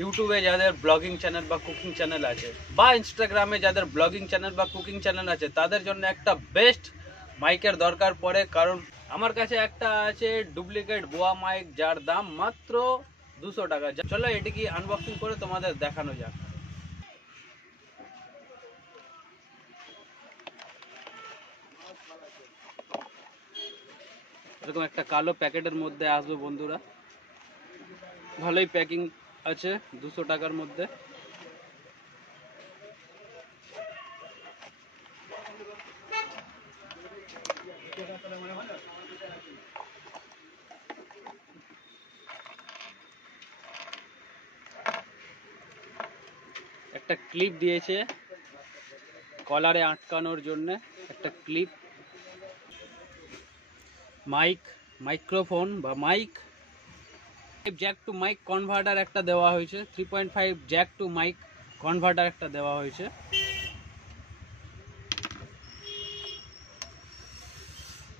ইউটিউবে যাদের blogging channel বা কুকিং চ্যানেল আছে, বা ইনস্টাগ্রামে যাদের ব্লগিং চ্যানেল বা কুকিং চ্যানেল আছে, তাদের জন্য একটা বেস্ট মাইকের দরকার পড়ে। কারণ আমার কাছে একটা আছে ডুপ্লিকেট বোয়া মাইক, যার দাম মাত্র 200 টাকা। চলো এটিকে আনবক্সিং করে তোমাদের দেখানো যাক। এরকম একটা কালো প্যাকেটের মধ্যে আসবে বন্ধুরা, ভালোই প্যাকিং আছে 200 টাকার মধ্যে। একটা ক্লিপ দিয়েছে কলারে আটকানোর জন্য, একটা ক্লিপ। মাইক্রোফোন বা mike jack to mike converter একটা দেওয়া হয়েছে, 3.5 জ্যাক টু মাইক কনভার্টার একটা দেওয়া হয়েছে।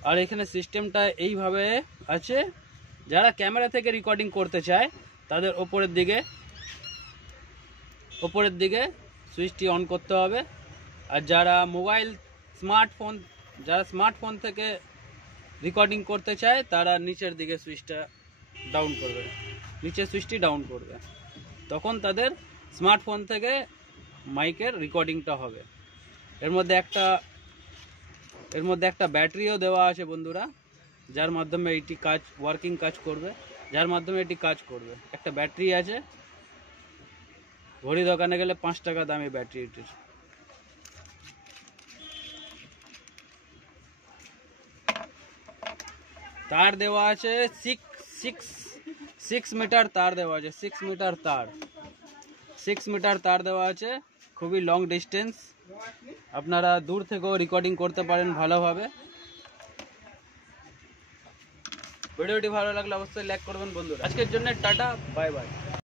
আর এখানে সিস্টেমটা এইভাবে আছে, যারা ক্যামেরা থেকে রেকর্ডিং করতে চায় তাদের ওপরের দিকে সুইচটি অন করতে হবে। আর যারা স্মার্টফোন থেকে রেকর্ডিং করতে চায় তারা নিচের দিকে সুইচটি ডাউন করবে, তখন তাদের স্মার্টফোন থেকে মাইকের রেকর্ডিংটা হবে। এর মধ্যে একটা ব্যাটারিও দেওয়া আছে বন্ধুরা, যার মাধ্যমে এটি কাজ করবে। একটা ব্যাটারি আছে, ঘড়ি দোকানে গেলে 5 টাকা দামি ব্যাটারিটির। তার দেওয়া আছে 6 মিটার তার দেওয়া আছে, 6 মিটার তার দেওয়া আছে। খুবই লং ডিস্টেন্স, আপনারা দূর থেকেও রেকর্ডিং করতে পারেন ভালোভাবে। ভিডিওটি ভালো লাগলে অবশ্যই লাইক করবেন বন্ধুরা। আজকের জন্য টাটা, বাই বাই।